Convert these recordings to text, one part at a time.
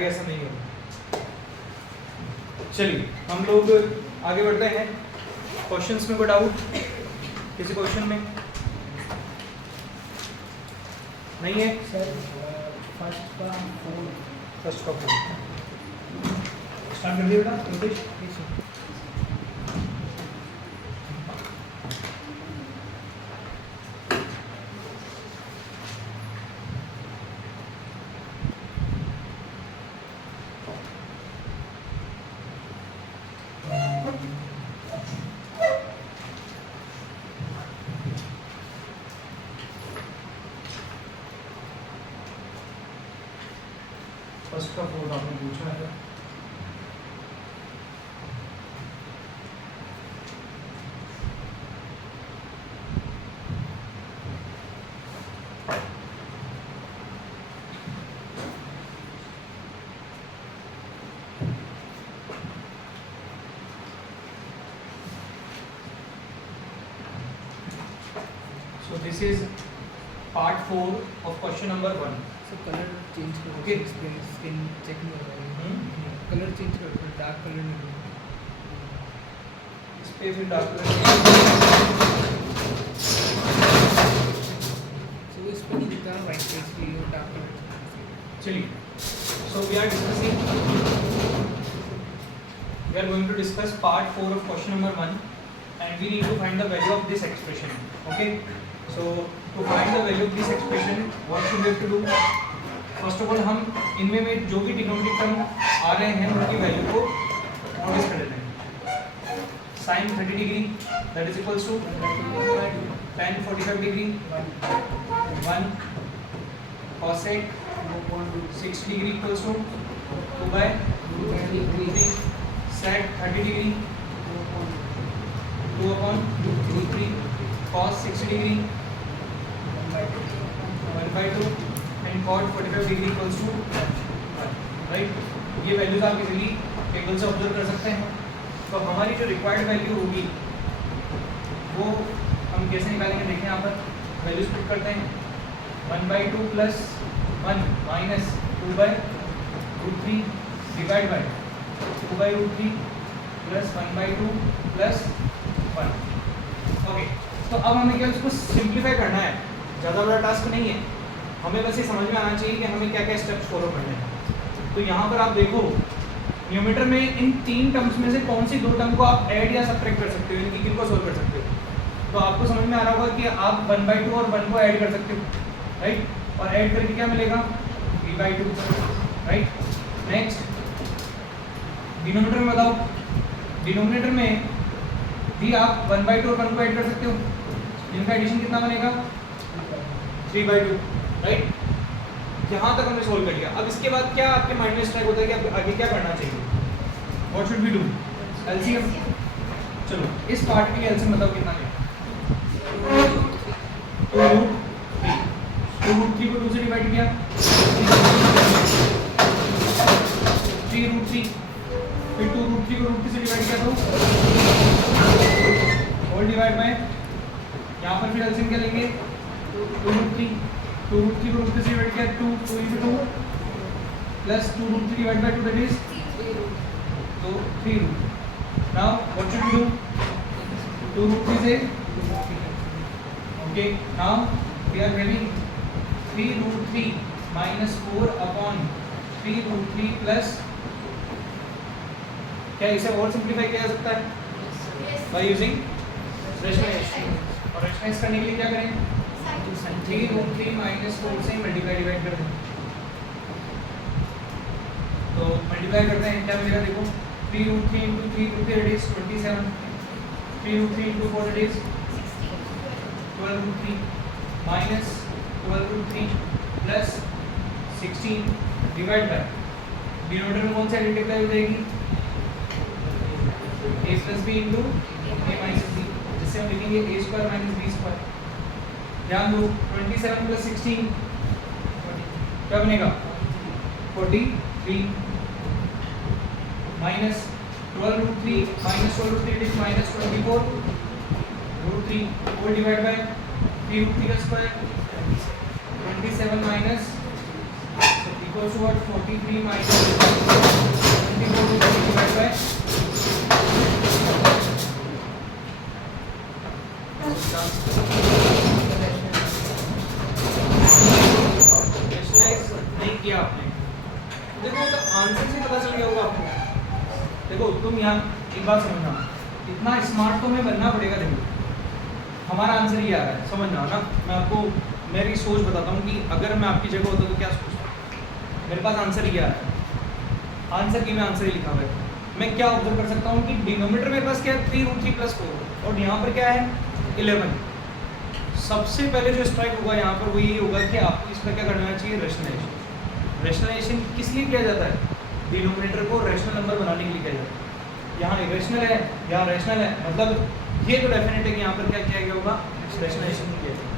आगे ऐसा नहीं होगा। चलिए हम लोग आगे बढ़ते हैं। क्वेश्चंस में कोई डाउट किसी क्वेश्चन में नहीं है? सर फर्स्ट का स्टार्ट कर दिए बेटा इंग्लिश। फर्स्ट का फोर्थ आपने पूछा है। So this is part 4 of question number 1. Sir colour change करो Okay. स्किन चेक नहीं हो रहा है। कलर चेंज करो, डार्क कलर नहीं करो। इस पे फिर डॉक्टर सो इस पे नहीं दिखता ना वाइट पेज की और डार्क कलर। चलिए so we are going to discuss part 4 of question number 1 and we need to find the value of this expression. Okay, so to find the value of this expression what should we have to do? First of all हम इनमें में जो भी denominator term आ रहे हैं उनकी value को notice कर लेते हैं। sin 30 degree that is equals to tan 45 degree 1 cosec 60 degree equals to 2 by root 3 sec 30 degree 2 upon root 3 cos 60 degree 1 by 2 and cot 45 degree equals to 1, right. ये values आप easily table से observe कर सकते हैं। तो हमारी जो required value होगी वो हम कैसे निकालेंगे, देखें यहाँ पर वैल्यूज पुट करते हैं। 1 by 2 plus 1 minus 2 by root 3 divide by 2 by root 3 plus 1 by 2 plus 1। Okay, तो अब हमें क्या इसको सिंप्लीफाई करना है, ज़्यादा बड़ा टास्क नहीं है। हमें बस ये समझ में आना चाहिए कि हमें क्या क्या स्टेप्स फॉलो करने हैं। तो यहाँ पर आप देखो न्यूमरेटर में इन 3 टर्म्स में से कौन सी 2 टर्म को आप ऐड या सब्ट्रैक्ट कर सकते हो, इनकी किन को सोल्व कर सकते हो। तो आपको समझ में आ रहा होगा कि आप 1 by 2 और 1 को ऐड कर सकते हो, राइट। और ऐड करके क्या मिलेगा 3 by 2, राइट। नेक्स्ट डिनोमिनेटर में बताओ, डिनोमिनेटर में भी आप 1 by 2 और 1 को ऐड कर सकते हो, इनका एडिशन कितना बनेगा 3 by 2, राइट। यहाँ तक हमने सोल्व कर लिया। अब इसके बाद क्या आपके माइंड में स्ट्राइक होता है कि अब आगे क्या करना चाहिए, what should we do? LCM. चलो इस पार्ट के लिए एलसीएम बताओ कितना है। 2 रूट 3 को 2 से डिवाइड किया 3 रूट 3, फिर 2 रूट 3 को रूट 3 से डिवाइड किया तो होल डिवाइड बाय, यहाँ पर फिर एलसीएम क्या लेंगे 2 रूट 3 को रूट 3 से डिवाइड किया 2 into 2 plus 2 root 3 divide by 2 that is तो 3 root. Now what should we do, 2 root 3 से okay, now we are having 3 root 3 minus 4 upon 3 root 3 plus, क्या इसे और सिंप्लीफाई किया जा सकता है बाय यूजिंग रेशनलाइजेशन। और रेशनलाइज करने के लिए क्या करें 3 रूट 3 minus 4 से मल्टीप्लाई डिवाइड कर दें। तो मल्टीप्लाई करते हैं क्या मिलेगा, देखो 3 root 3 into 3 root 3 that is 27, 3 root 3 into 4 that is 12 root 3 minus 12 root 3 plus 16 divide by, denominator में कौन सी मल्टीप्लाई हो जाएगी a plus b into a minus b, जिससे हम लिखेंगे a square minus b square। ध्यान दो 27 plus 16 क्या बनेगा 43 minus 12 root 3 minus 12 root 3 it is minus 24 root 3 whole divided by 3 root 3 का square 27 minus 3 equals to what 43 minus 74 divide by rationalize नहीं किया आपने। देखो तो आंसर से पता चल गया होगा आपको। देखो तुम यहाँ एक बात समझना, इतना स्मार्ट तो हमें बनना पड़ेगा। देखो हमारा आंसर ये आ रहा है, समझना ना। मैं आपको मेरी सोच बताता हूँ कि अगर मैं आपकी जगह होता तो क्या सोचता। मेरे पास आंसर ये आ रहा है, आंसर की मैं आंसर ही लिखा हुआ है। मैं क्या ऑब्जर्व कर सकता हूँ कि डिनोमिनेटर मेरे पास क्या है 3√3 + 4 और यहाँ पर क्या है 11। सबसे पहले जो स्ट्राइक होगा यहाँ पर वो ये होगा कि आपको इसका क्या करना चाहिए, रेशनलाइजेशन। रेशनलाइजेशन किस लिए किया जाता है, डिनोमिनेटर को रैशनल नंबर बनाने के लिए किया जाता है। यहाँ इरेशनल है, यहाँ रैशनल है, मतलब ये तो डेफिनेट है कि यहाँ पर क्या किया गया होगा, रेशनलाइजेशन किया जाएगा,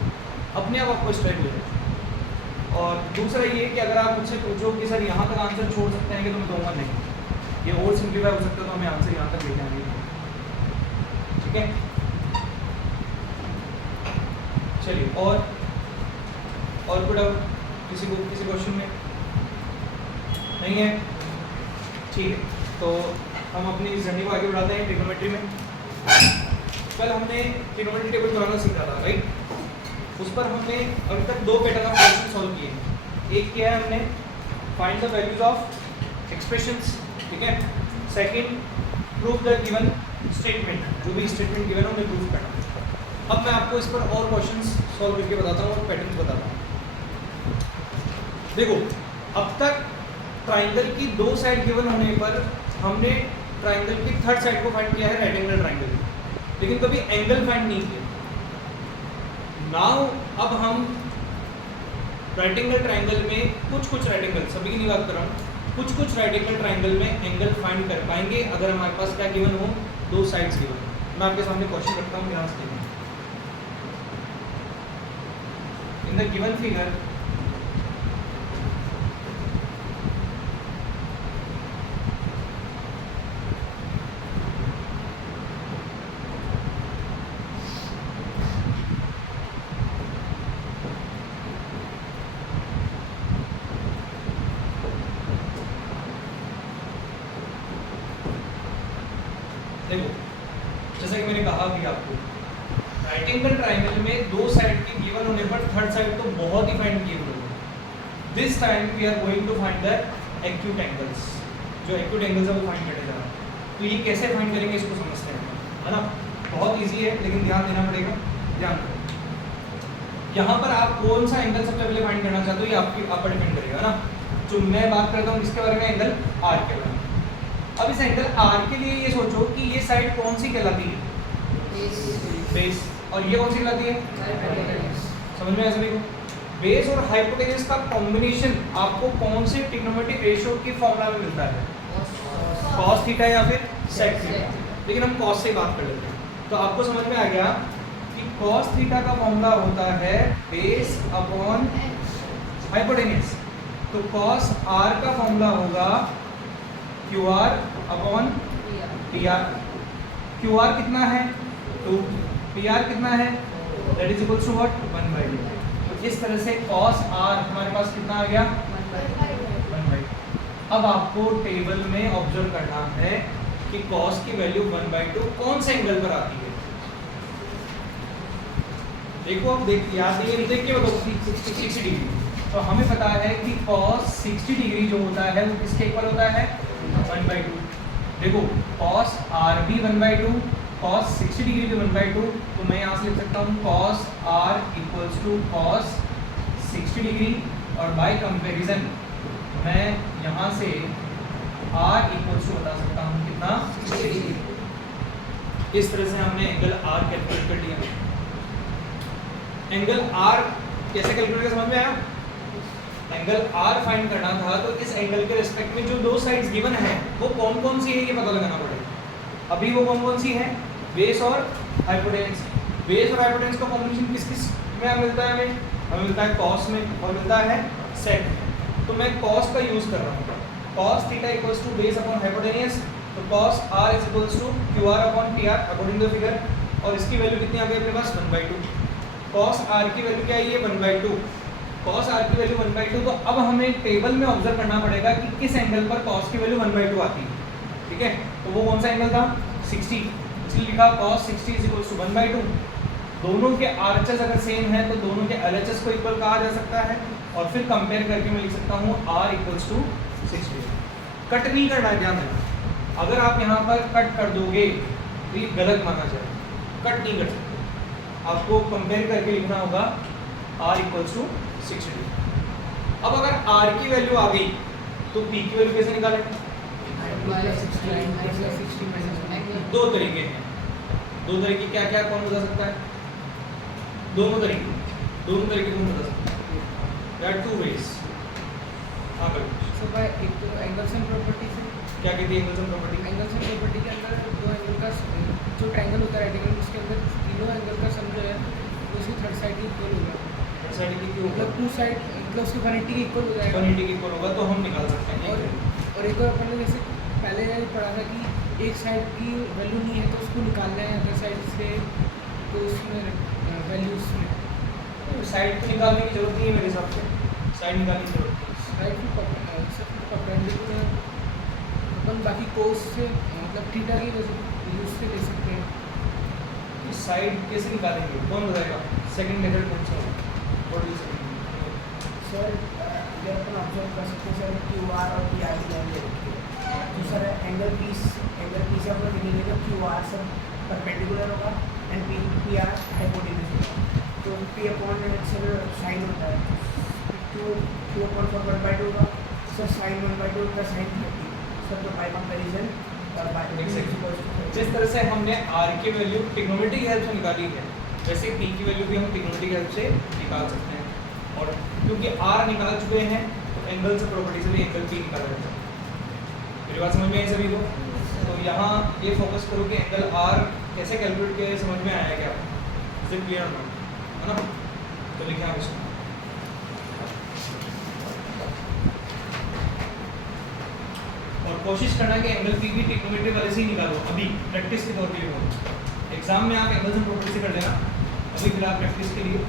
अपने आप आपको स्ट्राइक हो जाएगा। और दूसरा ये कि अगर आप मुझसे पूछो कि सर यहाँ तक आंसर छोड़ सकते हैं कि, तो मैं कहूँगा नहीं, ये और सिंप्लीफाई हो सकता है, तो हमें आंसर यहाँ तक लेके आएंगे। ठीक है, चलिए और कोई डाउट किसी क्वेश्चन में नहीं है? ठीक है, तो हम अपनी जर्नी को आगे बढ़ाते हैं ट्रिग्नोमेट्री में। कल हमने ट्रिग्नोमेट्री टेबल बनाना सीखा था, राइट। उस पर हमने अभी तक 2 पैटर्न ऑफ क्वेश्चन सॉल्व किए। एक किया है हमने find the values of expressions, ठीक है। Second prove the given statement, जो भी स्टेटमेंट गिवन है उन्हें प्रूव करना। अब मैं आपको इस पर और क्वेश्चंस सॉल्व करके बताता हूँ और पैटर्न्स बताता हूँ। देखो अब तक ट्राइंगल की 2 साइड गिवन होने पर हमने ट्राइंगल की थर्ड साइड को फाइंड किया है, राइट एंगल ट्राइंगल, लेकिन कभी एंगल फाइंड नहीं किया। नाउ अब हम राइट एंगल ट्राइंगल में कुछ राइट एंगल, सभी की नहीं बात कर रहा हूँ, कुछ राइट एंगल ट्राइंगल में एंगल फाइंड कर पाएंगे अगर हमारे पास क्या गिवन हो, 2 साइड्स गिवन। मैं आपके सामने क्वेश्चन रखता हूँ, ध्यान से देखिए। In the given figure, देखो जैसा कि मैंने कहा कि आपको राइट एंगल ट्राइंगल में 2 साइड की गिवन होने पर थर्ड साइड तो बहुत ही फाइंड किए हुए हैं। This time we are going to find the acute angles, जो एक्यूट एंगल्स है वो फाइंड करने जा रहा है। तो ये कैसे फाइंड करेंगे इसको समझते हैं, है ना। बहुत इजी है लेकिन ध्यान देना पड़ेगा। ध्यान रखो यहाँ पर आप कौन सा एंगल सबसे पहले फाइंड करना चाहते हो, ये आप पर डिपेंड करेगा ना। जो मैं बात करता हूँ इसके बारे में, एंगल आर के बारे में। अब इस एंगल आर के लिए ये सोचो कि ये साइड कौन सी कहलाती है, बेस, और ये कौन सी कहलाती है, समझ में आया सभी को। बेस और हाइपोटेनस का कॉम्बिनेशन आपको कौन से ट्रिग्नोमेट्रिक रेशियो की फॉर्मूला में मिलता है, cos थीटा या फिर sec थीटा। लेकिन हम cos से बात कर लेते हैं। तो आपको समझ में आ गया कि cos थीटा का फॉर्मूला होता है बेस अपॉन हाइपोटेनस। तो cos r का फॉर्मूला होगा QR अपॉन PR। QR कितना है 2, PR कितना है, that is equals to what 1/2। तो इस तरह से cos r हमारे पास कितना आ गया 1/2। अब आपको टेबल में ऑब्जर्व करना है कि cos की वैल्यू 1/2 कौन से एंगल पर आती है। देखो अब याद देख के बताओ 60 डिग्री। तो हमें पता है कि cos 60 डिग्री जो होता है वो किसके इक्वल होता है 1/2। देखो cos r भी 1/2, cos 60 डिग्री भी 1/2। तो मैं यहाँ से लिख सकता हूँ cos r equals to cos 60 degree, और बाय कंपैरिजन मैं यहाँ से r इक्वल्स टू बता सकता हूँ कितना 60 डिग्री। इस तरह से हमने एंगल r कैलकुलेट कर लिया। एंगल r कैसे कैलकुलेट समझ में आया। एंगल r फाइंड करना था तो इस एंगल के रिस्पेक्ट में जो 2 साइड्स गिवन है वो कौन कौन सी है ये पता लगाना पड़ेगा। अभी वो कौन कौन सी है, बेस और हाइपोटेनस। बेस और हाइपोटेनस का कॉम्बिनेशन किस किस में मिलता है, हमें मिलता है cos में और मिलता है sec में। तो मैं cos का यूज कर रहा हूँ, cos theta equals to base upon hypotenuse. तो cos r is equals to QR upon PR according to figure. और इसकी वैल्यू कितनी आ गई अपने पास 1/2। cos r की वैल्यू क्या है ये 1/2। cos r की वैल्यू 1/2, तो अब हमें टेबल में ऑब्जर्व करना पड़ेगा कि किस एंगल पर cos की वैल्यू 1/2 आती है, ठीक है। तो वो कौन सा एंगल था, 60, इसलिए लिखा cos 60 = 1/2। दोनों के आरएचएस अगर सेम है तो दोनों के एलएचएस को इक्वल कहा जा सकता है, और फिर कंपेयर करके मैं लिख सकता हूँ r = 60। कट नहीं करना है, ध्यान रखना, अगर आप यहाँ पर कट कर दोगे तो ये गलत माना जाएगा, कट नहीं कर सकते, आपको कंपेयर करके लिखना होगा r = 60। अब अगर r की वैल्यू आ गई तो p की वैल्यू कैसे निकालें? दो तरीके हैं, दो तरीके क्या क्या कौन बता सकता है? दोनों तरीके कौन बता सकता है? There are two ways. हाँ करो। सो बाय एक तो एंगल्स एंड प्रॉपर्टी से क्या कहती है angles and property? Angles and property के अंदर दो एंगल का जो ट्रायंगल होता है राइट एंगल, उसके अंदर तीनों एंगल का सम जो है वो उसकी थर्ड साइड की इक्वल होगा, थर्ड साइड की क्यों होगा? मतलब टू साइड मतलब उसकी 180 के इक्वल हो जाएगा। 180 की इक्वल होगा तो हम निकाल सकते हैं। और एक और अपन ने जैसे पहले पढ़ा था कि एक साइड की वैल्यू नहीं है तो उसको निकालना है अदर साइड से, तो उसमें वैल्यूज में साइड तो निकालने की जरूरत नहीं है मेरे हिसाब से, साइड निकालने की जरूरत नहीं है। साइड की परपेंडिकुलर अपन बाकी कोस से मतलब थीटा की वजह यूज से ले सकते हैं। साइड कैसे निकालेंगे, कौन बताएगा? सेकंड मेथड कौन सा है? व्हाट इज सर इधर अपन ऑब्जर्व कर सकते हैं सर क्यू आर और पी आर की लाइन ले रखी है, तो सर एंगल पी से अपन लिखेंगे तो क्यू आर सर परपेंडिकुलर होगा एंड पी आर हाइपोटेन्यूज होगा, तो पी अपॉन सर साइन होता है, क्यू अपॉन 1/2 होगा सर साइन 1/2 का साइन 30 सर, तो बाय कंपेरिजन जिस तरह से हमने r की वैल्यू ट्रिग्नोमेट्री की हेल्प से निकाली है, वैसे p की वैल्यू भी हम ट्रिग्नोमेट्री की हेल्प से निकाल सकते हैं। और क्योंकि r निकाल चुके हैं तो एंगल से प्रॉपर्टी से भी एंगल p निकाला जाता है। मेरी बात समझ में आई सभी को? तो यहाँ ये फोकस करो कि एंगल r कैसे कैलकुलेट किया, समझ में आया क्या? इज इट क्लियर ना? है ना? तो लिखें आप इसको। और कोशिश करना कि एंगल पी भी ट्रिग्नोमेट्री वाले से ही निकालो, अभी प्रैक्टिस के तौर पे लिए। एग्जाम में आप एंगल्स एंड प्रॉपर्टी से कर देना, अभी फिर आप प्रैक्टिस के लिए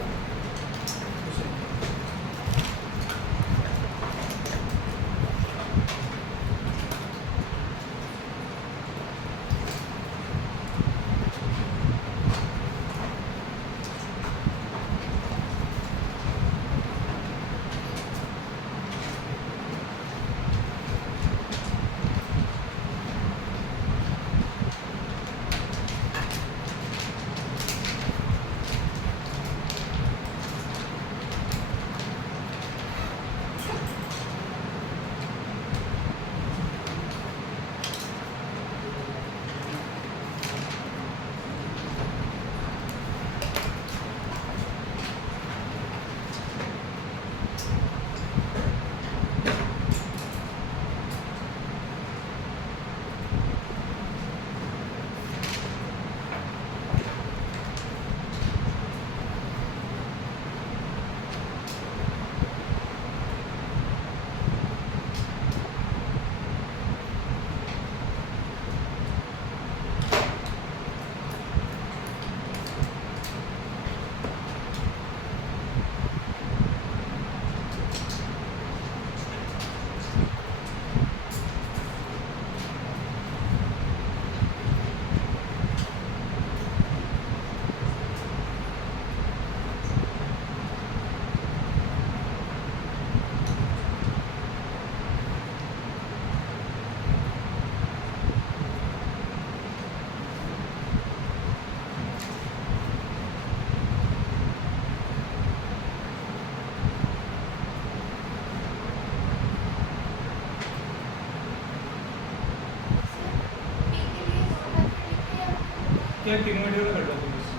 क्या ट्रिग्नोमेट्री में कर लो बस।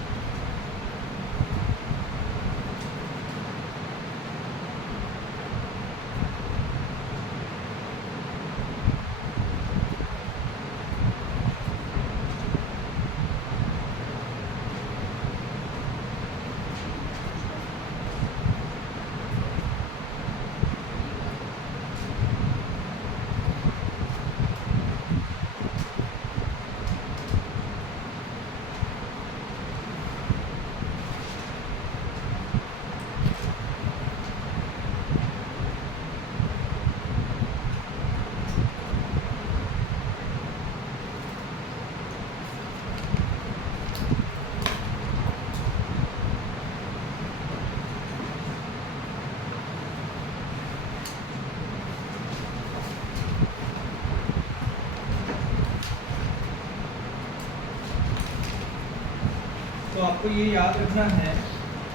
आपको ये याद रखना है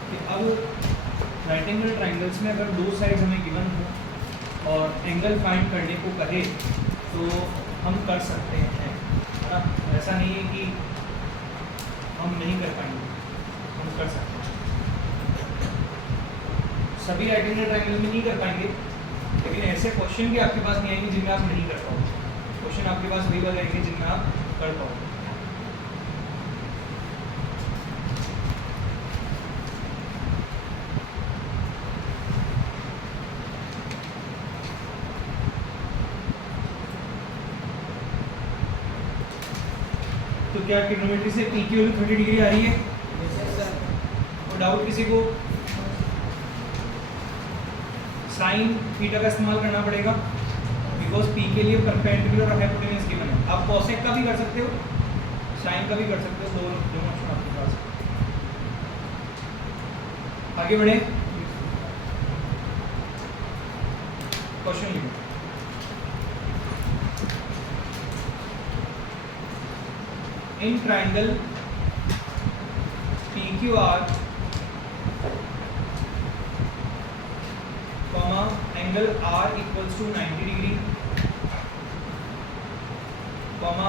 कि अब राइट एंगल ट्राइंगल्स में अगर दो साइड्स हमें गिवन हो और एंगल फाइंड करने को कहे तो हम कर सकते हैं, है ना। ऐसा नहीं है कि हम नहीं कर पाएंगे, हम कर सकते हैं। सभी राइट एंगल ट्राइंगल में नहीं कर पाएंगे, लेकिन ऐसे क्वेश्चन भी आपके पास नहीं आएंगे जिनमें आप नहीं कर पाओगे। क्वेश्चन आपके पास वही वाले आएंगे जिनमें आप कर पाओगे। तो क्या ट्रिग्नोमेट्री से पी की वैल्यू 30 डिग्री आ रही है? और डाउट किसी को? साइन थीटा का इस्तेमाल करना पड़ेगा बिकॉज पी के लिए परपेंडिकुलर और हाइपोटेन्यूज गिवन है। आप कोसेक का भी कर सकते हो, साइन का भी कर सकते हो, दोनों ऑप्शन आपके पास है। आगे बढ़े, क्वेश्चन लिखो। In triangle PQR, comma angle R equals to 90 degree, comma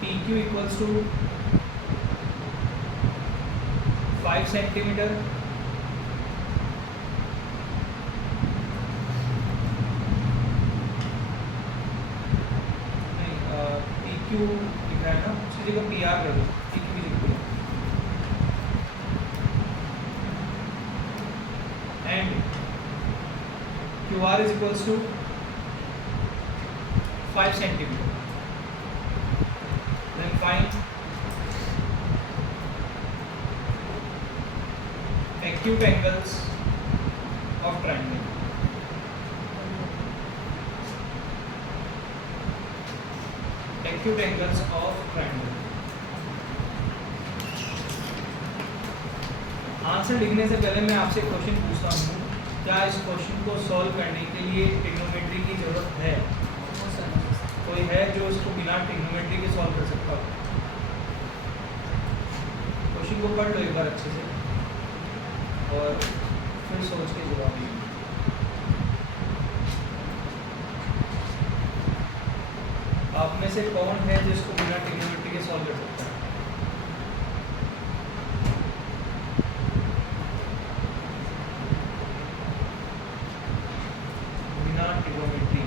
PQ equals to 5 centimeter, PQ लिख रहा है ना, उसकी जगह PR कर दो, PQ लिख दो। And QR is equals to 5 centimeter. Then find acute angles of triangle. Acute angles of triangle. Answer लिखने से पहले मैं आपसे क्वेश्चन पूछता हूँ, क्या इस क्वेश्चन को सॉल्व करने के लिए ट्रिग्नोमेट्री की जरूरत है? कोई है जो इसको बिना ट्रिग्नोमेट्री के सॉल्व कर सकता हो? क्वेश्चन को पढ़ लो एक बार अच्छे से और फिर सोच के जवाब दीजिए। आप में से कौन है जिसको बिना ट्रिग्नोमेट्री के सॉल्व कर सकता है? बिना ट्रिग्नोमेट्री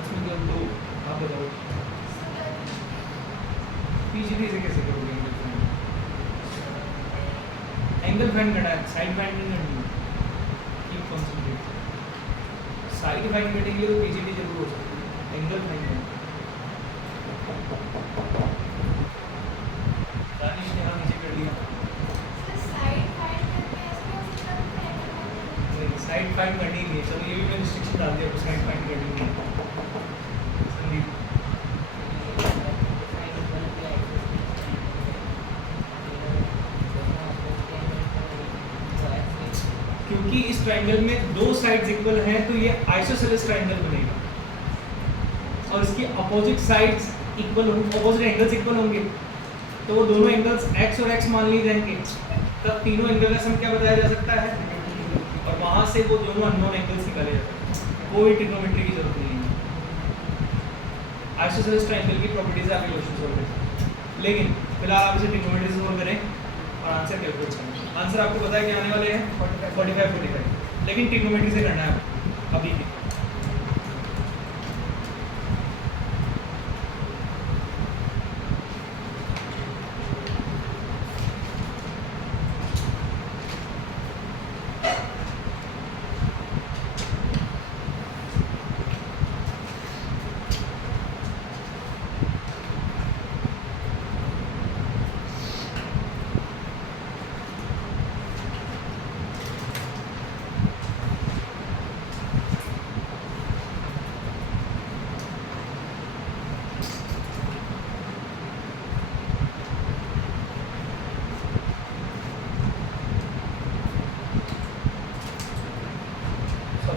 उसमें जो दो आप बताओ, पीजीडी से कैसे करोगे? एंगल फाइंड करना है, साइड फाइंड नहीं करनी है। Keep concentrate. साइड फाइंड करने के लिए तो पीजीडी जरूर हो सकती है, एंगल फाइंड करना। दानिश ने हाँ नीचे कर लिया। साइड फाइंड करनी नहीं है, चलो ये भी मैं रिस्ट्रिक्शन डाल दिया, साइड फाइंड करनी नहीं है। संदीप क्योंकि इस ट्रायंगल में दो साइड्स इक्वल हैं तो ये आइसोसेलेस ट्रायंगल बनेगा और इसकी अपोजिट साइड्स इक्वल होंगे, अपोजिट एंगल्स इक्वल होंगे, तो वो दोनों एंगल्स x और x मान लिए जाएंगे, तब तीनों एंगल का सम क्या बताया जा सकता है और वहां से वो दोनों अननोन एंगल्स निकाले जाते हैं। कोई ट्रिग्नोमेट्री की जरूरत नहीं है। आइसोसेलेस ट्रायंगल की प्रॉपर्टीज आपके क्वेश्चन सॉल्व करें, लेकिन फिलहाल आप इसे ट्रिग्नोमेट्री से सॉल्व करें और आंसर कैलकुलेट करें। आंसर आपको पता है क्या आने वाले हैं? 45, लेकिन ट्रिग्नोमेट्री से करना है अभी भी।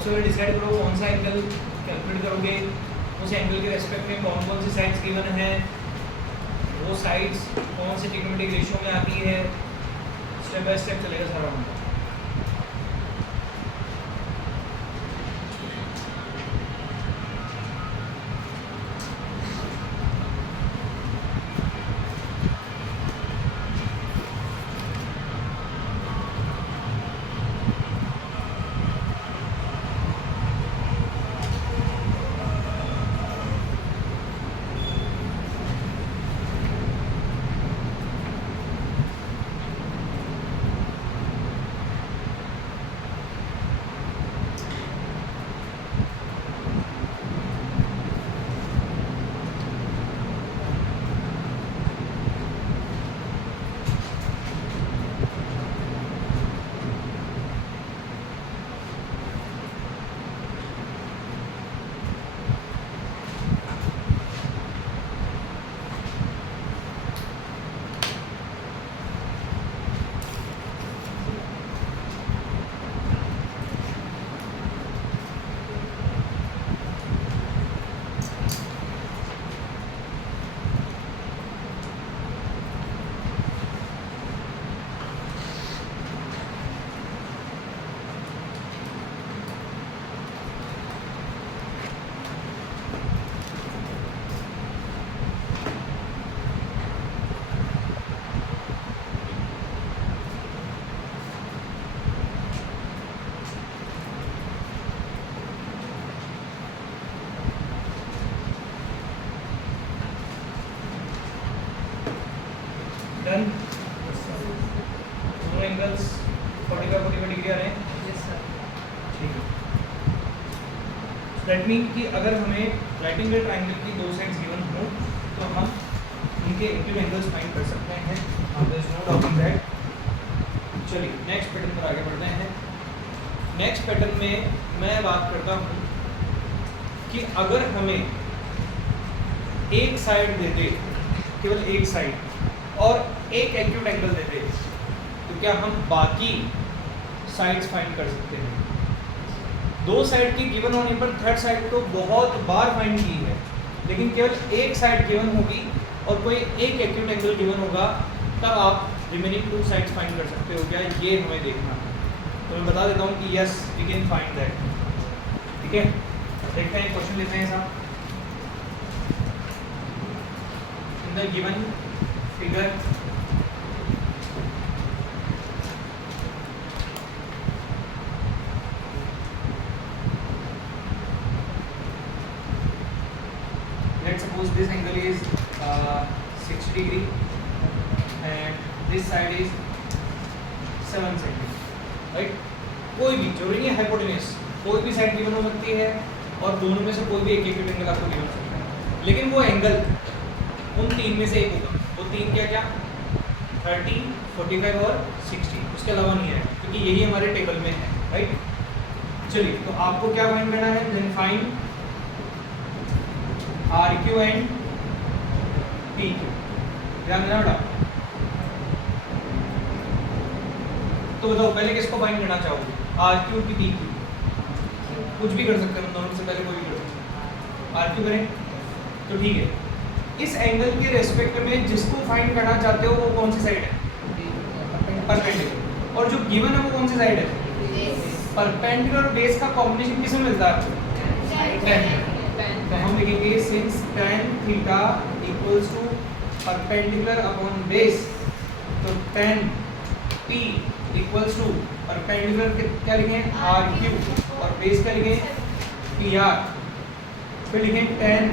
सबसे पहले डिसाइड करो कौन सा एंगल कैलकुलेट करोगे, उस एंगल के रेस्पेक्ट में कौन कौन सी साइड्स गिवन है, वो साइड्स कौन से ट्रिग्नोमेट्रिक रेशियो में आती है, स्टेप बाय स्टेप चलेगा सारा हमारा। डन, दोनों एंगल्स 45 डिग्री आ रहे हैं। Yes sir. ठीक है, दैट मीन कि अगर हमें राइट एंगल ट्रायंगल की दो साइड्स गिवन हो तो हम उनके एक्यूट एंगल्स फाइंड कर सकते हैं, there is no doubt in that. चलिए नेक्स्ट पैटर्न पर आगे बढ़ते हैं। नेक्स्ट पैटर्न में मैं बात करता हूँ कि अगर हमें एक साइड दे दे, केवल एक साइड और एक एक्यूट एंगल दे दे, तो क्या हम बाकी साइड्स फाइंड कर सकते हैं? दो साइड की गिवन होने पर थर्ड साइड तो बहुत बार फाइंड की है, लेकिन केवल एक साइड गिवन होगी और कोई एक एक्यूट एंगल गिवन होगा, तब आप रिमेनिंग टू साइड्स फाइंड कर सकते हो क्या, ये हमें देखना है। तो मैं बता देता हूँ कि yes we can find that. ठीक है, देखते हैं क्वेश्चन लेते हैं साहब। In the given figure let's suppose this angle is 60 degree and this side is 7 centimeter, right? कोई भी जरूरी नहीं है हाइपोटेन्यूस, कोई भी साइड गिवन हो सकती है और दोनों में से कोई भी एक एक्यूट एंगल आपको गिवन हो सकता है, लेकिन वो एंगल उन तीन में से एक होगा। वो तीन क्या क्या, 30, 45 और 60, उसके अलावा नहीं है, क्योंकि यही हमारे टेबल में है, राइट। चलिए, तो आपको क्या फाइंड करना है, then find R Q and P Q. ध्यान देना बेटा। तो बताओ पहले किसको फाइंड करना चाहोगे, आर क्यू की पी क्यू? कुछ भी कर सकते हैं, दोनों से पहले कोई भी कर सकते हैं। आर क्यू करें तो ठीक है। इस एंगल के रेस्पेक्ट में जिसको फाइंड करना चाहते हो वो कौन सी साइड है, परपेंडिकुलर। और जो गिवन है वो कौन सी साइड है, परपेंडिकुलर और बेस का कॉम्बिनेशन किसमें मिलता है, तो हम लिखेंगे since tan theta equals to perpendicular upon base, तो tan p equals to perpendicular क्या लिखें आर क्यू और बेस क्या लिखें पी आर। फिर लिखें tan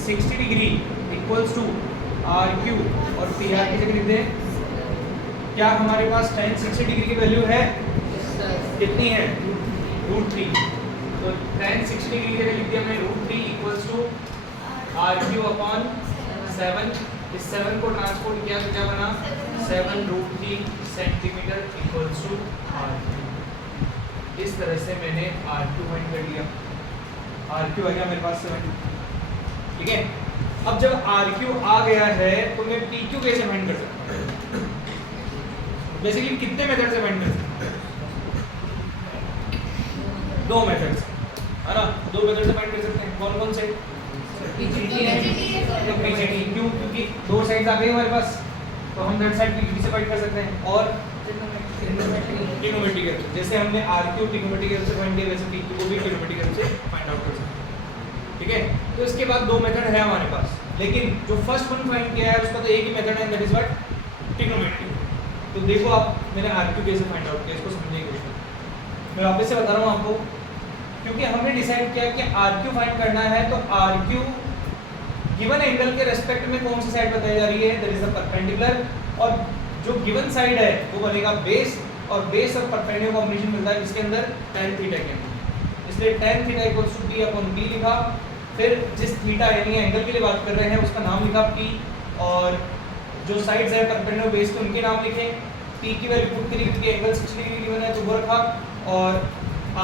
60 degree equals to R Q और पी आर की जगह लिख दें। क्या हमारे पास tan 60 डिग्री की वैल्यू है, कितनी है, √3। तो tan 60 डिग्री की जगह लिख दिया हमने √3 equals to R Q upon 7। इस 7 को ट्रांसपोर्ट किया तो क्या बना, 7√3 centimetre equals to R Q. इस तरह से मैंने आर क्यू फाइंड कर लिया। आर क्यू आ गया मेरे पास 7, ठीक है। अब जब आर क्यू आ गया है तो मैं पी क्यू कैसे फाइंड कर सकता हूँ, बेसिकली कितने मेथड से फाइंड कर सकता हूँ, दो मेथड्स है ना, दो मेथड से फाइंड कर सकते हैं। कौन कौन से? पीजीटी, क्यों? क्योंकि दो साइड्स आ गई हमारे पास, तो हम दैट साइड पीजीटी से फाइंड कर सकते हैं। और ट्रिग्नोमेट्री के थ्रू, जैसे हमने आरक्यू ट्रिग्नोमेट्री के थ्रू से फाइंड किया, वैसे पीक्यू को भी ट्रिग्नोमेट्री के थ्रू से फाइंड आउट कर सकते हैं। ठीक है, तो इसके बाद दो मेथड है हमारे पास, लेकिन जो फर्स्ट वन फाइंड किया है उसका तो एक ही मेथड है, दैट इज व्हाट? ट्रिग्नोमेट्री। तो देखो आप, मैंने आरक्यू कैसे फाइंड आउट किया, इसको समझने की कोशिश करो। मैं वापस से बता रहा हूँ आपको, क्योंकि हमने डिसाइड किया कि आरक्यू फाइंड करना है, तो आरक्यू गिवन एंगल के रेस्पेक्ट में कौन सी साइड बताई जा रही है, दैट इज द परपेंडिकुलर, और जो गिवन साइड है वो बनेगा बेस, और बेस और परपेंडिकुलर कॉम्बिनेशन मिलता है इसके अंदर tan थीटा के अंदर, इसलिए tan theta equals to p upon b लिखा। फिर जिस थीटा यानी एंगल के लिए बात कर रहे हैं उसका नाम लिखा p, और जो साइड्स है परपेंडिकुलर बेस के उनके नाम लिखे। p की वैल्यू पुट करी क्योंकि एंगल 60 डिग्री गिवन है तो वो रखा, और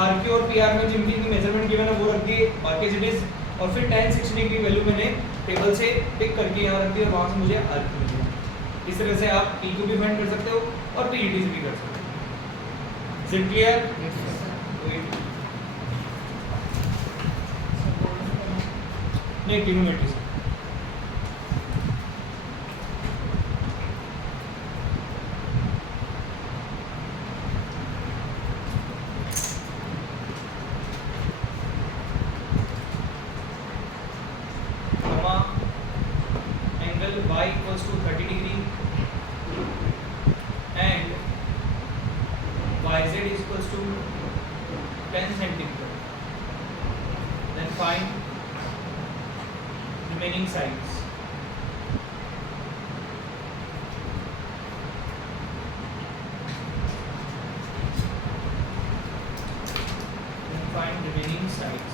rq और pr में जिनकी मेजरमेंट गिवन है वो रख दिए बाकी इट इज, और फिर tan 60 डिग्री वैल्यू मैंने टेबल से पिक करके यहाँ रख दी और वहाँ से मुझे rq मिल गया। इस तरह से आप pq भी फाइंड कर सकते हो और pdt से भी कर सकते हो। Is it clear? नहीं, ट्रिग्नोमेट्री से। Angle y equals to 30 degree and yz is equals to 10 centimeter. Then find remaining sides. Then find remaining sides.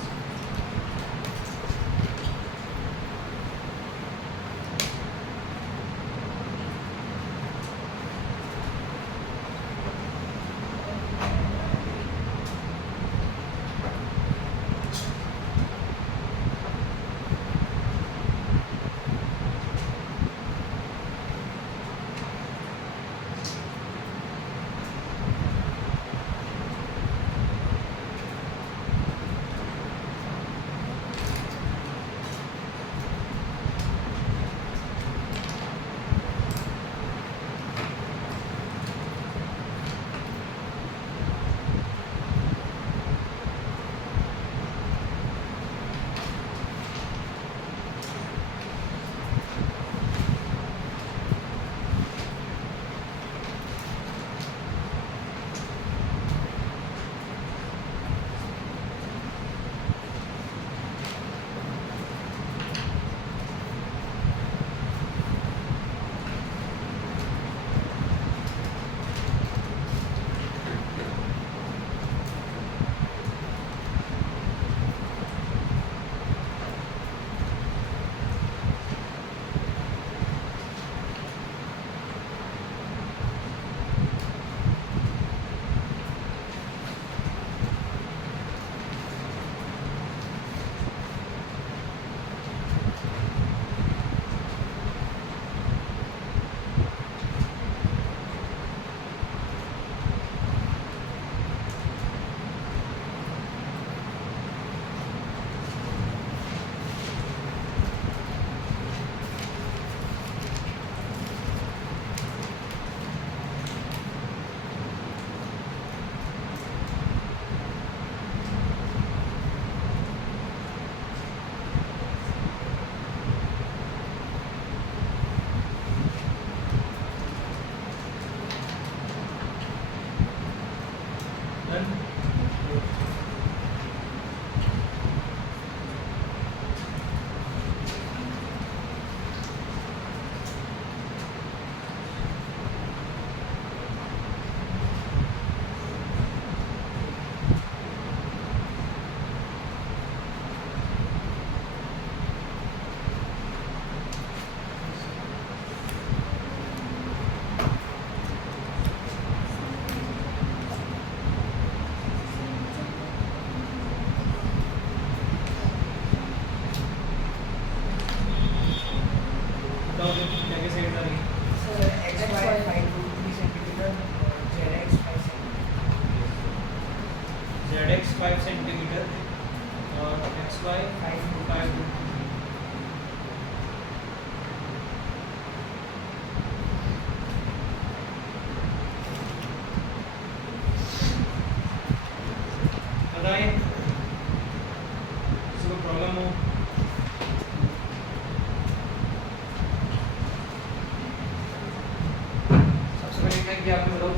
किया आपने बताओ?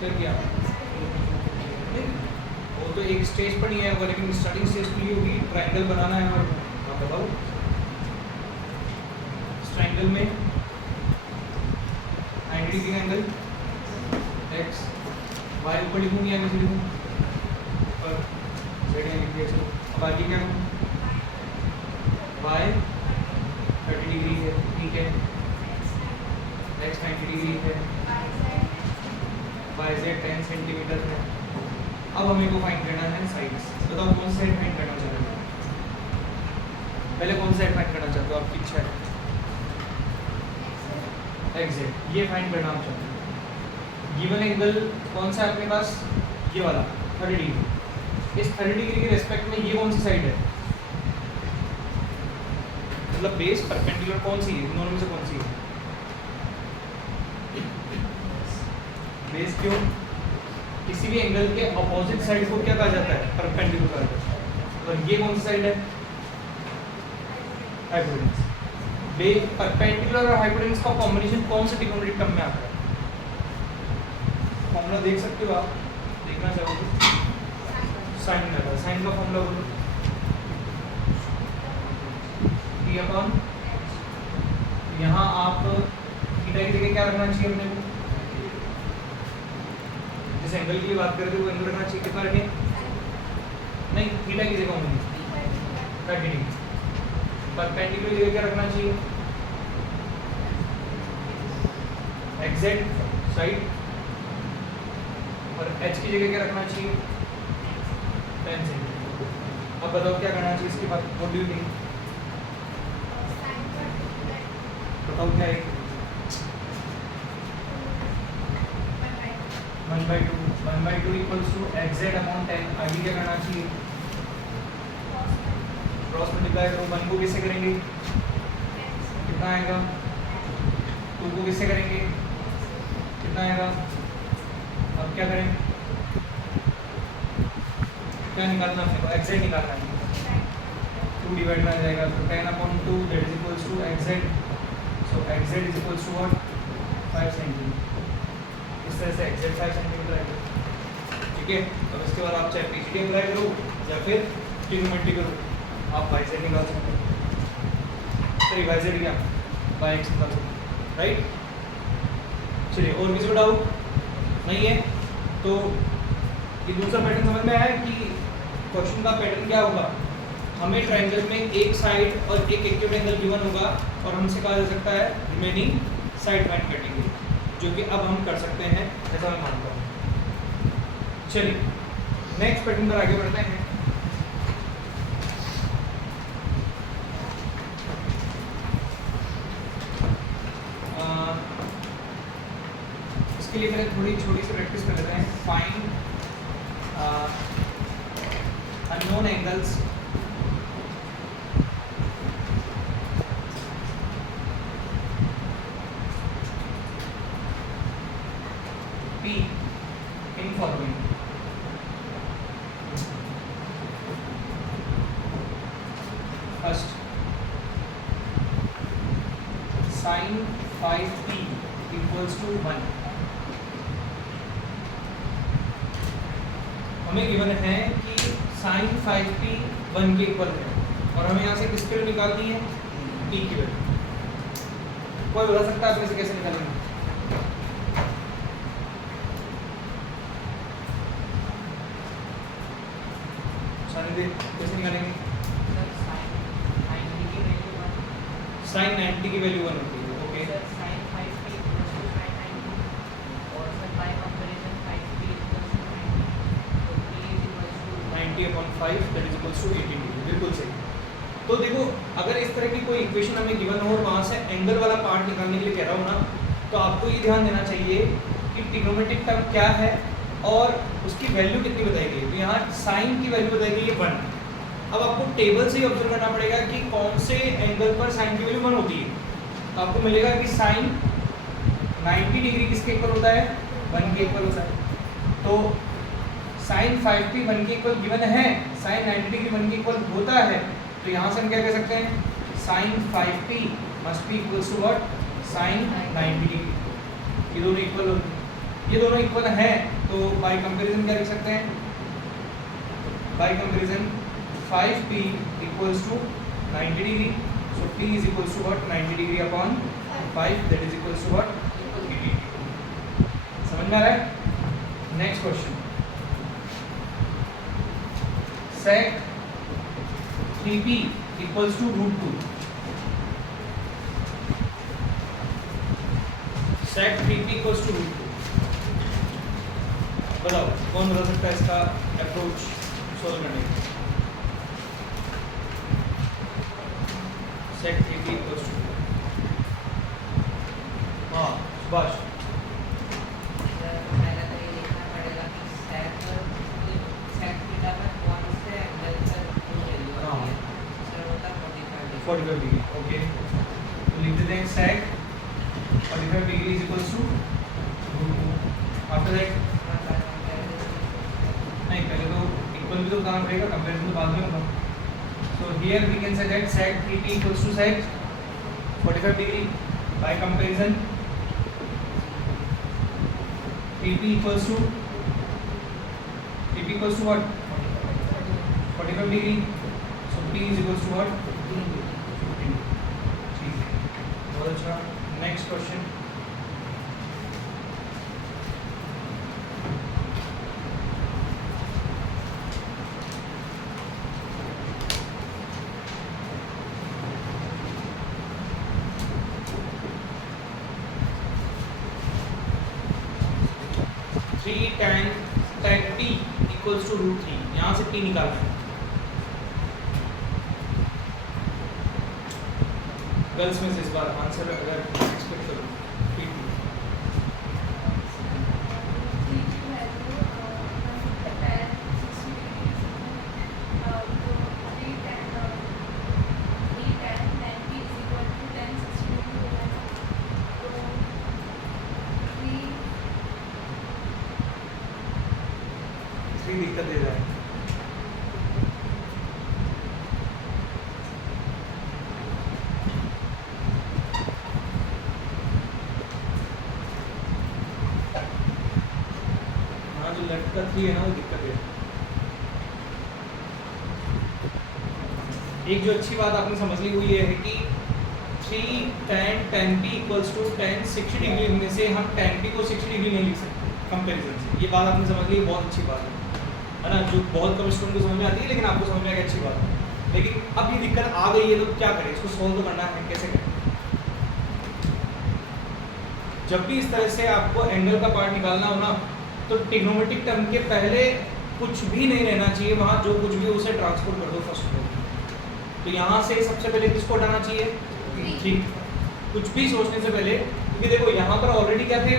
क्या किया? नहीं, वो तो एक स्टेज पर नहीं है वो, लेकिन स्टार्टिंग स्टेज के लिए होगी ट्रायंगल बनाना है। और आप बताओ ट्रायंगल में 90 डिग्री एंगल एक्स वाई ऊपर लिखूँ या नीचे लिखूँ? पर जेड लिख दिया। चलो अब आगे क्या हूँ? वाई 30 डिग्री है, ठीक है। एक्स 90 डिग्री है, वाई जेड 10 सेंटीमीटर है। अब हमें को फाइंड करना है साइड्स। बताओ कौन सा साइड फाइंड करना चाहते हो? पहले कौन सा साइड फाइंड करना चाहते हो? आपकी इच्छा है। एक्स जेड ये फाइंड करना आप चाहते हो। गिवन एंगल कौन सा है अपने पास? ये वाला 30 डिग्री। इस 30 डिग्री के रेस्पेक्ट में ये कौन सी साइड है? मतलब बेस परपेंडिकुलर कौन सी है? इन दोनों में से कौन सी है? बेस क्यों? किसी भी एंगल के अपोजिट साइड को क्या कहा जाता है? परपेंडिकुलर। और ये कौन सी साइड है? हाइपोटेन्यूज। परपेंडिकुलर और हाइपोटेन्यूज का कॉम्बिनेशन कौन से ट्रिग्नोमेट्रिक टर्म में आता है? फॉर्मूला देख सकते हो आप, देखना चाहोगे? साइन का, साइन का फॉर्मूला बोलो। टी अपॉन, यहाँ आप थीटा की जगह क्या रखना चाहिए अपने को? जिस एंगल की बात कर रहे थे वो एंगल रखना चाहिए, कितना रखें? नहीं, थीटा की जगह होंगी 30 डिग्री। परपेंडिकुलर की जगह क्या रखना चाहिए? Exact side. और एच की जगह क्या रखना चाहिए? 10 सेंटीमीटर। अब बताओ क्या करना चाहिए इसके बाद? What do you think? बताओ क्या है? 1/2 इक्वल्स टू एग्जैक्ट अपॉन 10। आगे क्या करना चाहिए? क्रॉस मल्टीप्लाई करो। 1 को किससे करेंगे? कितना आएगा? 2 को किससे करेंगे? कितना आएगा? अब क्या करें? क्या निकालना है? एग्जैक्ट निकालना है। 2 डिवाइड में आ जाएगा तो 10/2 that is equals to exact. So exact is equals to what? 5 centimetre. इस तरह से एग्जैक्ट 5 सेंटीमीटर आएगा, ठीक है। अब इसके बाद आप चाहे पीजीडी अप्लाई करो या फिर ट्रिग्नोमेट्री करो, आप वाई जेड निकाल सकते हो। सॉरी वाई जेड क्या? वाई एक्स निकाल सकते हो, राइट। चलिए, और किसी को डाउट नहीं है तो ये दूसरा पैटर्न समझ में आया कि क्वेश्चन का पैटर्न क्या होगा? हमें ट्रायंगल में एक साइड और एक एक्यूट एंगल गिवन होगा और हमसे कहा जा सकता है रिमेनिंग साइड फाइंड करने के लिए, जो कि अब हम कर सकते हैं ऐसा मैं मानता हूँ। चलिए नेक्स्ट पैटर्न पर आगे बढ़ते हैं। इसके लिए पहले थोड़ी छोटी सी प्रैक्टिस कर लेते हैं। Find unknown angles P in following. First, sin 5p equals to 1. हमें गिवन है कि sin 5p 1 के इक्वल है और हमें यहाँ से किसकी वैल्यू निकालनी है? p की वैल्यू। कोई बता सकता है आप इसे कैसे निकालेंगे? कैसे निकालेंगे? साइन 90 की वैल्यू 1 होती है, okay. 90/5 that is equals to 18 degree, बिल्कुल सही। तो देखो, अगर इस तरह की कोई इक्वेशन हमें गिवन हो और वहाँ से एंगल वाला पार्ट निकालने के लिए कह रहा हूँ ना, तो आपको ये ध्यान देना चाहिए कि ट्रिग्नोमेट्रिक टर्म क्या है और उसकी वैल्यू कितनी बताई गई है। तो यहाँ साइन की वैल्यू बताई गई है 1। अब आपको टेबल से ही ऑब्जर्व करना पड़ेगा कि कौन से एंगल पर साइन की वैल्यू 1 होती है। तो आपको मिलेगा कि साइन 90 डिग्री किसके इक्वल होता है? 1 के इक्वल होता है। तो साइन 5p 1 के इक्वल गिवन है, साइन 90 डिग्री 1 के इक्वल होता है, तो यहाँ से हम क्या कह सकते हैं? Sine 5p must be equals to what sin 90 degree. ये दोनों इक्वल होंगे, ये दोनों इक्वल हैं तो बाय कंपैरिजन क्या लिख सकते हैं, by comparison 5p equals to 90 degree, so p is equals to what 90 degree upon 5 that is equals to what 80। समझ में आ रहा है? Next question, sec 3p equals to √2। sec 3p equals to √2, बताओ कौन बता सकता है इसका अप्रोच सोल्व करने का? sec 3p इक्वल्स टू, हाँ सुभाष, पहले तो ये लिखना पड़ेगा कि sec थीटा में कौन से एंगल पर वैल्यू हाँ। आती है, सर होता 45 45 डिग्री, ओके तो लिख देते हैं sec 45 degree is equals to √2। After that नहीं, पहले तो इक्वल भी तो बताना पड़ेगा, कंपैरिजन तो बाद में होगा। So here we can say that sec 3p equals to sec 45 degree, by comparison 3p equals to what 45 degree, so p is equals to what 15। ठीक है, बहुत अच्छा। Next question, tan p equals to √3, यहाँ से p निकालना है। Girls में से इस बार आंसर अगर एक्सपेक्ट करो p2। थ्री दिक्कत दे रहा है, हाँ जो लेफ्ट का 3 है ना वो दिक्कत है। एक जो अच्छी बात आपने समझ ली वो ये है कि 3 tan p equals to tan 60 degree में से हम tan p को 60 डिग्री नहीं लिख सकते कंपैरिजन से। ये बात आपने समझ ली, बहुत अच्छी बात है ना, जो बहुत कम स्टूडेंट को समझ में आती है, लेकिन आपको समझ में आएगी, अच्छी बात है। लेकिन अब ये दिक्कत आ गई है तो क्या करें, इसको सोल्व तो करना है, कैसे करें? जब भी इस तरह से आपको एंगल का पार्ट निकालना हो ना, तो ट्रिग्नोमेट्रिक टर्म के पहले कुछ भी नहीं रहना चाहिए, वहाँ जो कुछ भी उसे ट्रांसपोर्ट कर दो फर्स्ट फ्लोर। तो यहाँ से सबसे पहले किसको हटाना चाहिए? 3। कुछ भी सोचने से पहले, क्योंकि देखो यहाँ पर ऑलरेडी क्या थे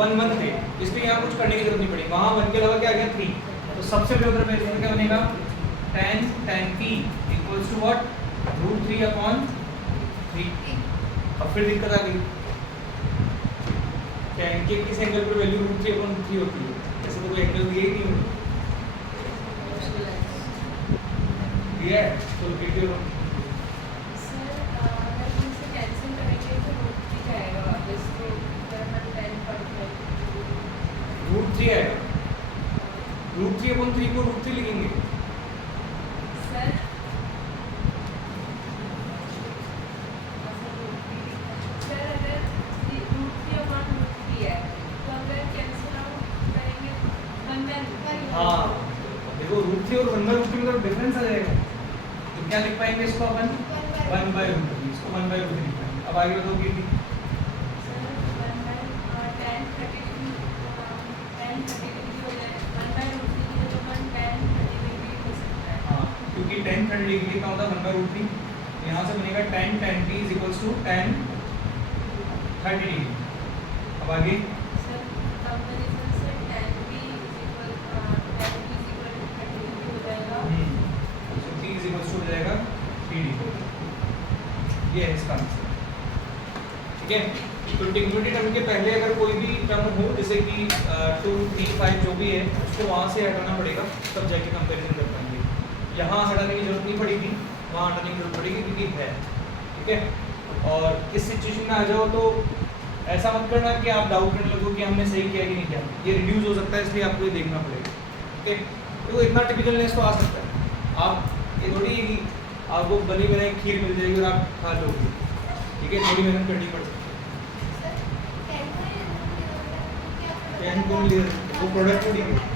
1 1 थे, इसलिए यहाँ कुछ करने की जरूरत नहीं पड़ी। वहाँ 1 के अलावा क्या आ गया 3, तो सबसे पहले उधर क्या बनेगा tan p equals to what √3 upon 3। अब फिर दिक्कत आ गई, tan के किस एंगल पर वैल्यू √3 अपॉन 3 होती है? ऐसे तो कोई एंगल दिया ही नहीं होगा, दिया है तो लिख दो। √3 आएगा, √3 अपॉन 3 को √3 लिखेंगे। हाँ देखो √3 और 1/√3 में तो डिफरेंस आ जाएगा, तो क्या लिख पाएंगे इसको अपन 1/√3, इसको 1/√3 लिख पाएंगे। अब आगे बताओ कि क्योंकि tan 30 डिग्री का होता है 1/√3, यहाँ से बनेगा tan p is equals to tan 30 degree. अब आगे हो जाएगा 3 डिग्री, ये है इसका आंसर। ठीक है, तो ट्रिग्नोमेट्रिक टर्म के पहले अगर कोई भी टर्म हो, जैसे कि 2 3 5 जो भी है, उसको वहाँ से हटाना पड़ेगा, तब जाके कंपैरिजन कर पाएंगे। यहाँ हटाने की जरूरत नहीं पड़ेगी, वहाँ हटाने की जरूरत पड़ेगी क्योंकि है। ठीक है, अब और इस सिचुएशन में आ जाओ तो ऐसा मत करना कि आप डाउट करने लगो कि हमने सही किया कि नहीं किया, ये रिड्यूस हो सकता है, इसलिए आपको ये देखना पड़ेगा। ओके, तो इतना टिपिकलनेस तो आ सकता है। आप ये थोड़ी कि आपको बनी बनाई खीर मिल जाएगी और आप खा लोगे, ठीक है, थोड़ी मेहनत करनी पड़ सकती है। कैन कौन ले वो प्रोडक्ट थोड़ी है।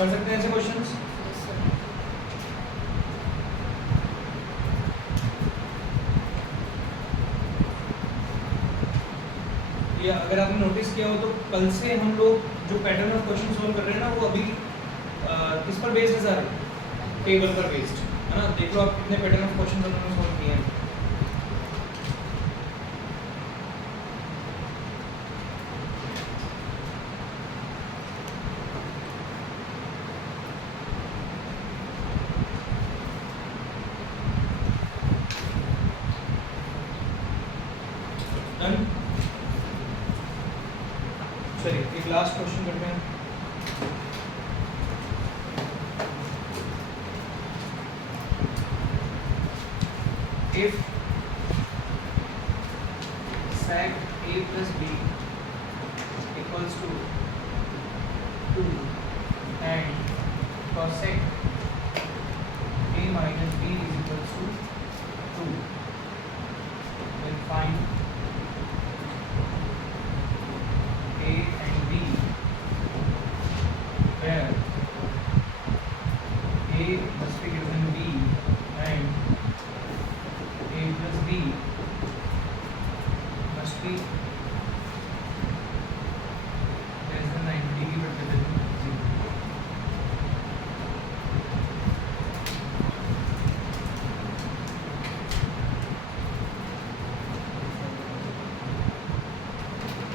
कर सकते हैं ऐसे क्वेश्चंस। या अगर आपने नोटिस किया हो तो कल से हम लोग जो पैटर्न ऑफ क्वेश्चन सॉल्व कर रहे हैं ना, वो अभी किस पर बेस्ड है सर? टेबल पर बेस्ड है ना। देख लो आप कितने पैटर्न ऑफ क्वेश्चन हमने सॉल्व किए हैं। डन। चलिए एक लास्ट क्वेश्चन करते हैं। If sec a plus b equals to 2 and cosec a minus b is equals to 2, then find a and b where a must be given b and a plus b must be less than 90 degree but greater than 0.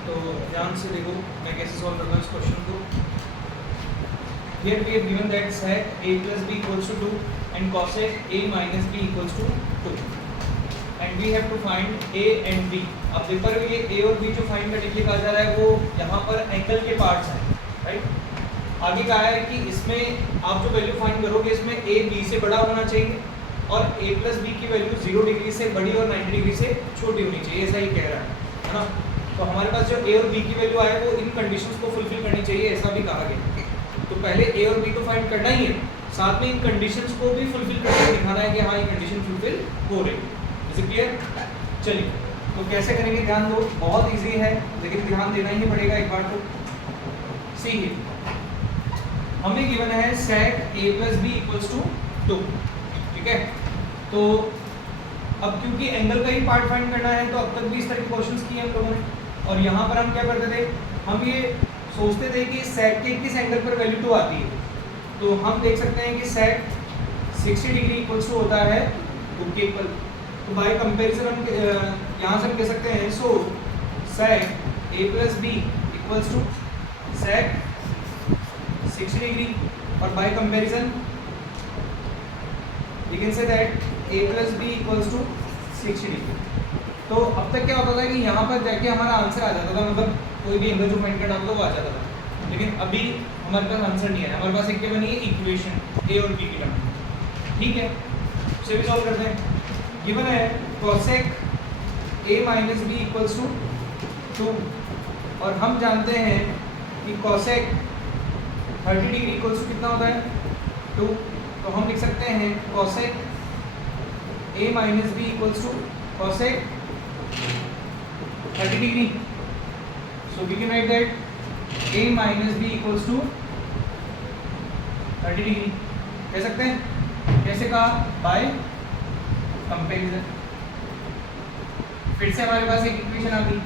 तो ध्यान से देखो मैं कैसे solve करता हूँ इस question को। Here we have given that sec a plus b equals to 2 and cosec a minus b equals to 2 and we have to find a and b। अब पेपर में ये a और b जो find करने के लिए कहा जा रहा है वो यहाँ पर एंगल के पार्ट्स हैं, राइट। आगे कहा है कि इसमें आप जो वैल्यू फाइंड करोगे इसमें a b से बड़ा होना चाहिए और a plus b की वैल्यू 0 डिग्री से बड़ी और 90 डिग्री से छोटी होनी चाहिए, ऐसा ही कह रहा है ना। तो हमारे पास जो a और b की वैल्यू आए वो इन कंडीशंस को फुलफिल करनी चाहिए, ऐसा भी कहा गया। तो पहले a और b को फाइंड करना ही है, साथ में इन कंडीशंस को भी फुलफिल करके दिखाना है कि हाँ ये कंडीशन फुलफिल हो रही है। Is it clear? चलिए तो कैसे करेंगे ध्यान दो, बहुत इजी है लेकिन ध्यान देना ही पड़ेगा एक बार। तो सी हमें गिवन है sec a plus b equals to 2, ठीक है। तो अब क्योंकि एंगल का ही पार्ट फाइंड करना है तो अब तक भी इस तरह के क्वेश्चंस किए हम लोगों ने, और यहाँ पर हम क्या करते थे, हम ये सोचते थे कि sec के किस एंगल पर वैल्यू 2 आती है। तो हम देख सकते हैं कि sec 60 डिग्री इक्वल्स टू होता है 2 के इक्वल। तो बाय कंपैरिजन हम यहाँ से हम कह सकते हैं so sec a plus b equals to sec 60 degree, और by comparison we can say that a plus b equals to 60 degree. तो अब तक क्या होता था कि यहाँ पर जाके हमारा आंसर आ जाता था, मतलब कोई भी एंगल जो फाइंड करना होता था वो आ जाता था। लेकिन अभी हमारे पास आंसर नहीं है, हमारे पास एक क्या बनी है इक्वेशन a और b की बनी, ठीक है। उसे भी सॉल्व करते हैं। गिवन है cosec a minus b equals to 2 और हम जानते हैं कि cosec 30 डिग्री इक्वल्स टू कितना होता है 2। तो हम लिख सकते हैं cosec a minus B equals to cosec 30 degree. So we can write that a minus b equals to 30 degree. कह सकते हैं. कैसे कहा? Bye comparison. फिर से हमारे पास एक इक्वेशन आ गई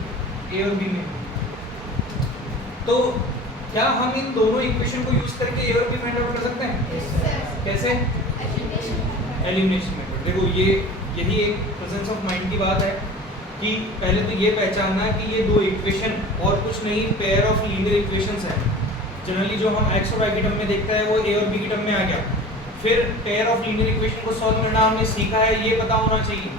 a और b में. तो क्या हम इन दोनों इक्वेशन को यूज करके a और b फाइंड आउट कर सकते हैं? कैसे? Elimination method. देखो यही एक प्रेजेंस ऑफ माइंड की बात है कि पहले तो ये पहचानना है कि ये दो इक्वेशन और कुछ नहीं पेयर ऑफ लीनियर इक्वेशंस है. जनरली जो हम x और y की टर्म में देखते हैं वो a और b की टर्म में आ गया. फिर पेयर ऑफ लीनियर इक्वेशन को सॉल्व करना हमने सीखा है, ये पता होना चाहिए.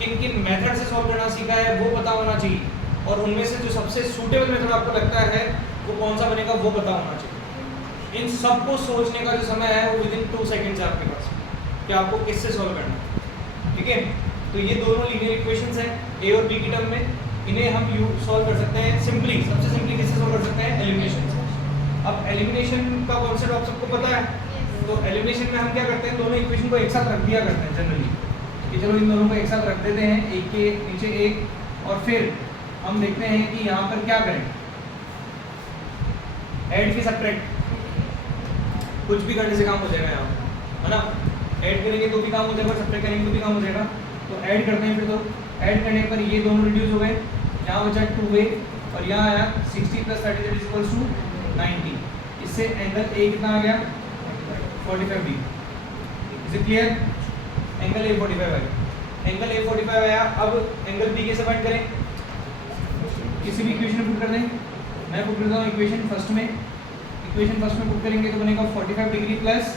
किन किन मेथड से सॉल्व करना सीखा है वो पता होना चाहिए. और उनमें से जो सबसे सूटेबल मेथड आपको लगता है वो कौन सा बनेगा वो पता होना चाहिए. इन सब को सोचने का जो समय है वो विदिन 2 सेकेंड्स है आपके पास कि आपको किससे सॉल्व करना है. ठीक है. तो ये दोनों लीनियर इक्वेशंस हैं a और b की टर्म में. इन्हें हम सॉल्व कर सकते हैं सिंपली. सबसे सिंपली किससे सॉल्व कर सकते हैं? एलिमिनेशन से. अब एलिमिनेशन का कॉन्सेप्ट आप सबको पता है. तो एलिमिनेशन में हम क्या करते हैं? दोनों इक्वेशन को एक साथ रख दिया करते हैं जनरली कि चलो इन दोनों को एक साथ रख देते हैं, एक के नीचे एक, और फिर हम देखते हैं कि यहाँ पर क्या करें. ऐड की सब्ट्रैक्ट कुछ भी करने से काम हो जाएगा यहाँ, है ना. ऐड करेंगे तो भी काम हो जाएगा, सब्ट्रैक्ट करेंगे तो भी काम हो जाएगा. तो ऐड करते हैं. फिर तो ऐड करने पर ये दोनों रिड्यूस हो गए. यहाँ बचा 2a और यहाँ आया 60 + 30 = 90. इससे एंगल a कितना आ गया? 45 degree. Is it clear? Angle a 45 आ गया. एंगल a 45 आया. अब एंगल b कैसे फाइंड करें? किसी भी इक्वेशन में पुट कर दें. मैं पुट करता हूँ इक्वेशन फर्स्ट में. इक्वेशन फर्स्ट में पुट करेंगे तो बनेगा 45 degree plus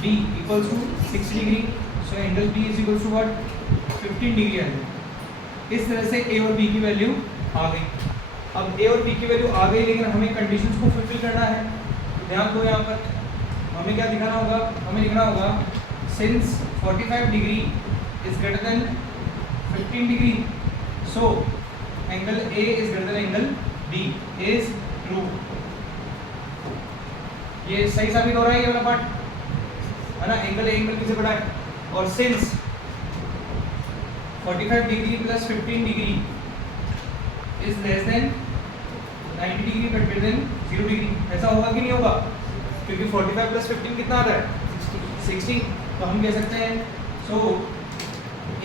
b equals to 60 degree. So angle b is equals to what? 15 degree आ गई. इस तरह से a और b की वैल्यू आ गई. अब a और b की वैल्यू आ गई, लेकिन हमें कंडीशंस को फुलफिल करना है. ध्यान दो यहाँ पर हमें क्या दिखाना होगा? हमें लिखना होगा since 45 degree is greater than 15 degree, so angle a is greater than angle b is true. ये सही साबित हो रहा है ये वाला पार्ट, है ना. एंगल a एंगल b से बड़ा है. और since 45 degree plus 15 degree is less than 90 degree but greater than 0 degree. ऐसा होगा कि नहीं होगा? क्योंकि 45 प्लस 15 कितना आता है? 60. तो हम कह सकते हैं सो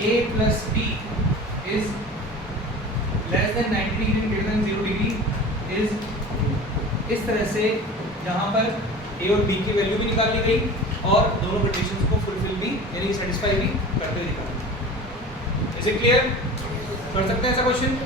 a plus b is less than 90 degree greater than 0 degree is. इस तरह से यहाँ पर a और b की वैल्यू भी निकाल ली गई और दोनों कंडीशंस को फुलफिल भी यानी सेटिस्फाई भी करते दिखा. Is it clear? कर सकते हैं ऐसा क्वेश्चन?